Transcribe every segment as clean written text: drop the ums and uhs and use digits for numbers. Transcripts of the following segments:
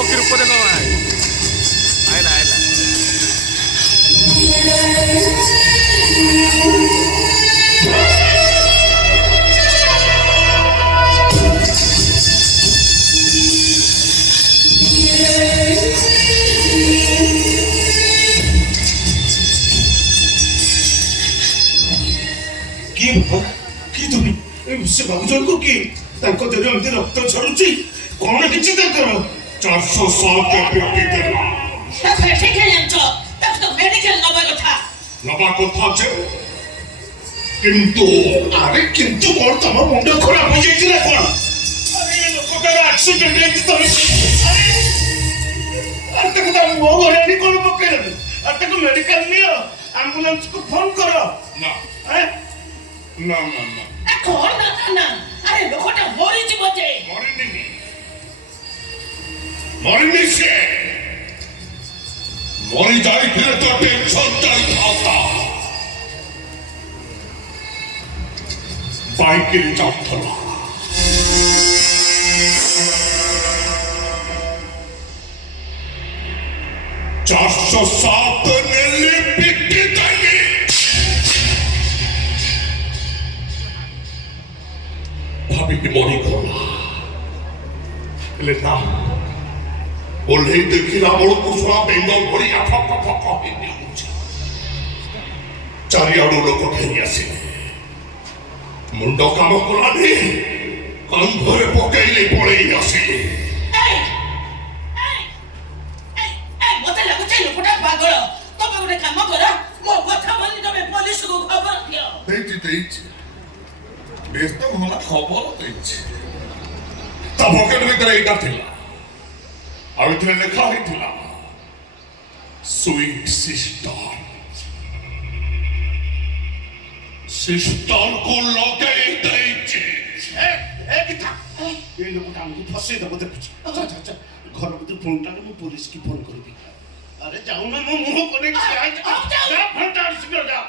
ପକ୍ଷୀ ରୂପ ଦେଖ ଆଇଲା ଆଇଲା କି ତୁମେ ସେ ବାବୁ ଜଣକୁ କି ତାଙ୍କ ଦେହରେ ଏମିତି ରକ୍ତ ଛାଡୁଛି କଣ କିଛି ତାଙ୍କର 407 ବ୍ୟକ୍ତି ଦେଲା ନବା କଥା ଯେ କିନ୍ତୁ ଆରେ କିନ୍ତୁ କଣ ତମ ମୁଣ୍ଡ ଖରାପ ହେଇଯାଇଛି ନା କଣ ଲୋକଟାର ଆକ୍ସିଡେଣ୍ଟ ହେଇଛି ତମେ ଆରେ ତାକୁ ତା ମୋ ଘରେ ଆଣି କଣ ପକେଇଲନି ଆରେ ତାକୁ ମେଡିକାଲ ନିଅ ଆମ୍ବୁଲାନ୍ସକୁ ଫୋନ କର ନା ନା ନା ନା କଣ ନା ଆରେ ଲୋକଟା ମରିଯିବ ଯେ ମରିନି ସେ ମରି ଯାଇଥିଲେ ତ ଟେନସନ ଯାଇଥାନ୍ତା ବାଇକରେ ଯାଉଥିଲା 407 ନେଲେ ପିଟି ଦେଲି ଭାବିକି ମରିଗଲା ହେଲେ ନା ଓହ୍ଲେଇ ଦେଖିଲା ବେଳକୁ ଶୁଆ ବେଙ୍ଗ ଭଳିଆ ଫକ ଫକ ହେଇଯାଉଛି ଚାରିଆଡୁ ଲୋକ ଘେରି ଆସିଲେ ମୁଣ୍ଡ କାମ କଲାନି କାନ୍ଧରେ ପକେଇଲେ ପଳେଇ ଆସିଲେ ମତେ ଲାଗୁଛି ଲୋକଟା ପାଗଳ ତମେ ଗୋଟେ କାମ କର ମୋ କଥା ମାନି ତମେ ପୋଲିସକୁ ଖବର ଦିଅ ଦେଇଛି ବ୍ୟସ୍ତ ଭଲ ଖବର ଦେଇଛି ତା ପକେଟ ଭିତରେ ଏଇଟା ଥିଲା ଆଉ ଏଥିରେ ଲେଖା ହେଇଥିଲା ସୁଇଟ ସିଷ୍ଟରକୁ ଲଗେଇ ଦେଇଛି ଏ ଲୋକଟା ଆମକୁ ଫସେଇ ଦେବ ଦେଖୁଛି ଘର ଭିତରେ ଫୋନଟାରେ ମୁଁ ପୋଲିସ କି ଫୋନ କରିବି ଆରେ ଯାଉନା ମୋ ମୁହଁ କରେଇ ଫୋନଟା ଶୀଘ୍ର ଯା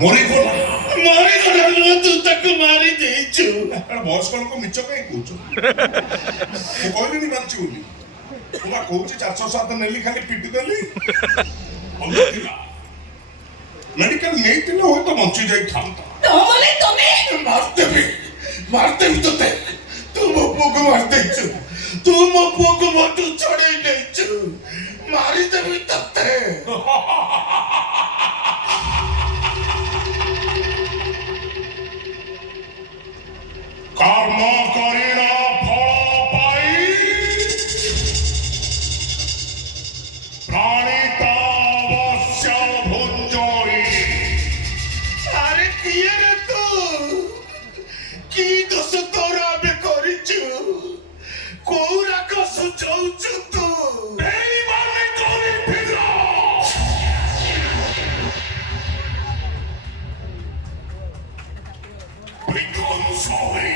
ମରିଗଲା ତୁ ତାକୁ ମାରି ଦେଇଛୁ ବୟସ୍କ ଲୋକ ମିଛ କାହିଁ କହୁଛ ମୁଁ କହିଲିନି ମାରିଛି ବୋଲି ମୁଁ ବା କହୁଛି 407 ନେଲି ଖାଲି ପିଟି ଦେଲି ମେଡିକାଲ ନେଇଥିଲେ ହୁଏତ ବଞ୍ଚି ଯାଇଥାନ୍ତା ମାରିଦେବି ତତେ ତୁ ମୋ ପୁଅକୁ ମାରିଦେଇଛୁ ତୁ ମୋ ପୁଅକୁ ମୋଠୁ ଛଡେଇ ନେଇଛୁ ମାରିଦେବି ତତେ কর্ম করিণ ফল পাই প্রাণিতাবশ্য ভুঞ্জরি আরে কি রে তু কি দোষ তোর আমি করিছু কোউ রাক্ষস চৌচু তু বেইমানি করি ফির বিধ্বংস হয়ে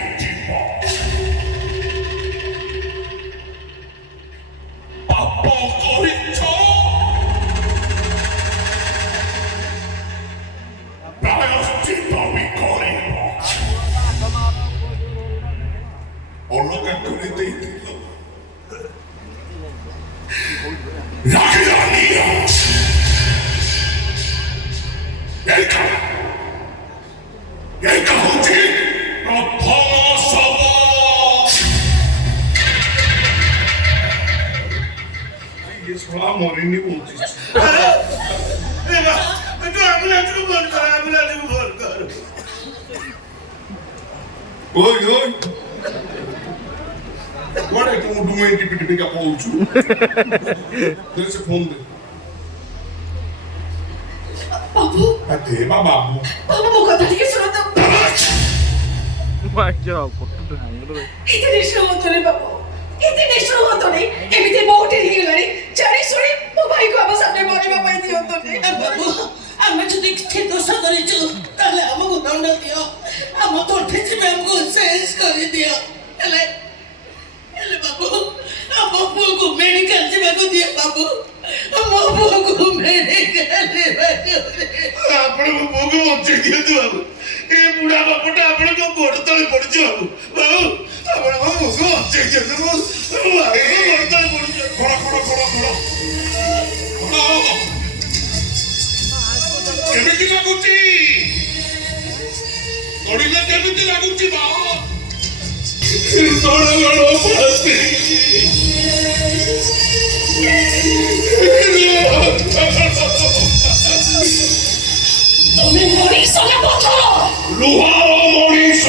মরিনি বলছিস ওই Guarda che un documenti per ti capolcio. Deve se fonde. Babu, A te, babbo. babu ମୋ କଥା ଟିକେ ଶୁଣନ୍ତୁ। 맞아, 버튼도 안 그러네. ଏତେ ନିଷ୍ଠୁର ହୁଅନ୍ତୁନି ବାବୁ, ଏତେ ନିଷ୍ଠୁର ହୁଅନ୍ତୁନି। ଏମିତି ବହୁଟି ହେଇଗଲାଣି, ଜାଣି ଶୁଣି ମୋ ଭାଇକୁ ଆମ ସାମ୍ନାରେ ମରିବା ପାଇଁ ଦିଅନ୍ତୁନି। ବାବୁ, ଆମେ ଯଦି କିଛି ଦୋଷ କରିଛୁ ତାହେଲେ ଆମକୁ ଦଣ୍ଡ ଦିଅ, ଆମ ତଣ୍ଟି ଚିପି ଆମକୁ ଶେଷ କରିଦିଅ। ହେଲେ ବାବୁ, ଆମ ପୁଅକୁ ମେଡିକାଲ ଯିବାକୁ ଦିଅ ବାବୁ, ଆମ ପୁଅକୁ ମେଡିକାଲ ଯିବାକୁ ଦିଅ। ଆପଣଙ୍କ ପୁଅକୁ ବଞ୍ଚେଇ ଦିଅନ୍ତୁ ବାବୁ। ଏ ବୁଢା ବାପଟା ଆପଣଙ୍କ ଗୋଡ ତଳେ ପଡୁଛି ବାବୁ। ବାବୁ ଆପଣଙ୍କ ପୁଅକୁ ବଞ୍ଚେଇ ଦିଅନ୍ତୁ। ମୋ ଭାଇଙ୍କ ଗୋଡ ତଳେ ପଡୁଛି। ଖଡ ଖଡ ଖଡ ଖଡ କେମିତି ଲାଗୁଛି? ଗଡ଼ିଲେ କେମିତି ଲାଗୁଛି ବା? ତଳ ଗଡ଼ ପଡନ୍ତି। ତମେ ମଣିଷ ନା ପଥର? ଲୁହାର ମଣିଷ।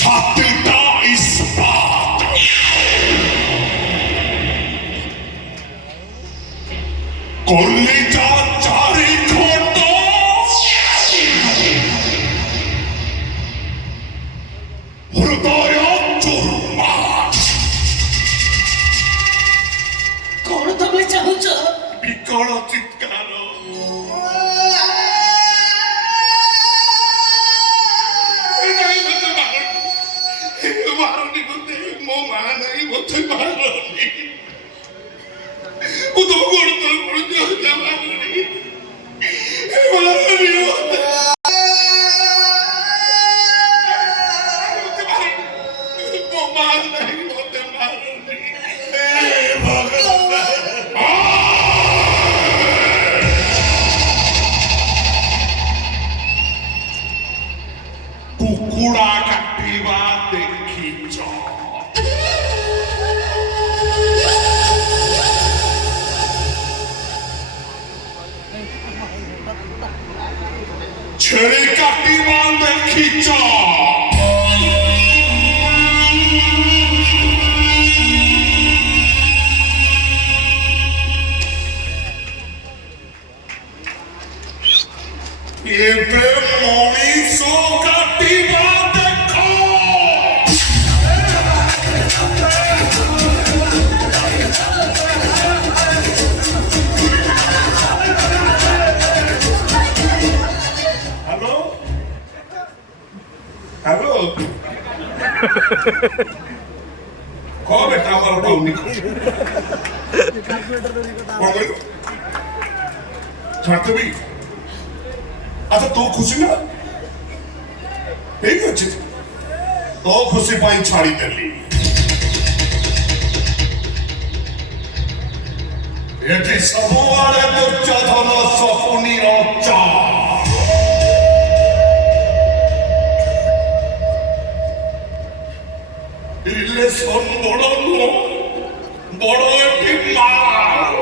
ଛାତିଟା ଇସ୍ପାତ। କଲିଜା ଚାରି ଖଣ୍ଡ। ହୃଦୟ ଚୁର୍ମା। କଣ ତମେ ଚାହୁଁଛ? ବିକଳ ଚିତ୍କାର। ମାରନି ମତେ, ମୋ ମା ନାହିଁ, ମତେ ମାରନି। ମୁଁ ତମ ଗୋଡ଼ ତଳେ ପଡୁଛି, ମାରନି ମାରନି ମତେ। ମୋ ମା ନାହିଁ, ମତେ ମାରନି। କୁକୁଡ଼ା କାଟିବା ଦେଖିଛ? ଛେଳି କାଟିବା ଦେଖିଛ? ଏବେ ମଣିଷ କାଟିବା ଦେଖ। ହ୍ୟାଲୋ ହ୍ୟାଲୋ କହ ବେଟା ଆମର ପାଉନି। କଣ କହିଲୁ? ଛାଡ଼ିଦେବି? ଆଚ୍ଛା ତୁ ଖୁସି ନା? ଠିକ ଅଛି, ତୋ ଖୁସି ପାଇଁ ଛାଡ଼ିଦେଲି। ଏଠି ସବୁଆଡେ ଦୁର୍ଯୋଧନ ଶକୁନିର ଚାଲ। ରିଲେସନ ବଡ ନୁହଁ, ବଡ ଏଠି ମାଲ।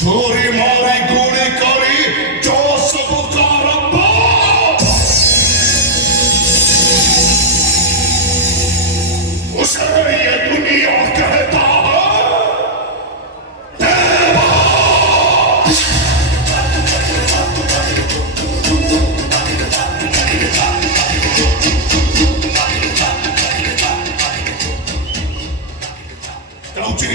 ଛୁରୀ ମାରି ଗୁଳି କରି ଯୋଉ ସବୁ କରବ। उसे ये दुनिया कहता है देवा। जाऊची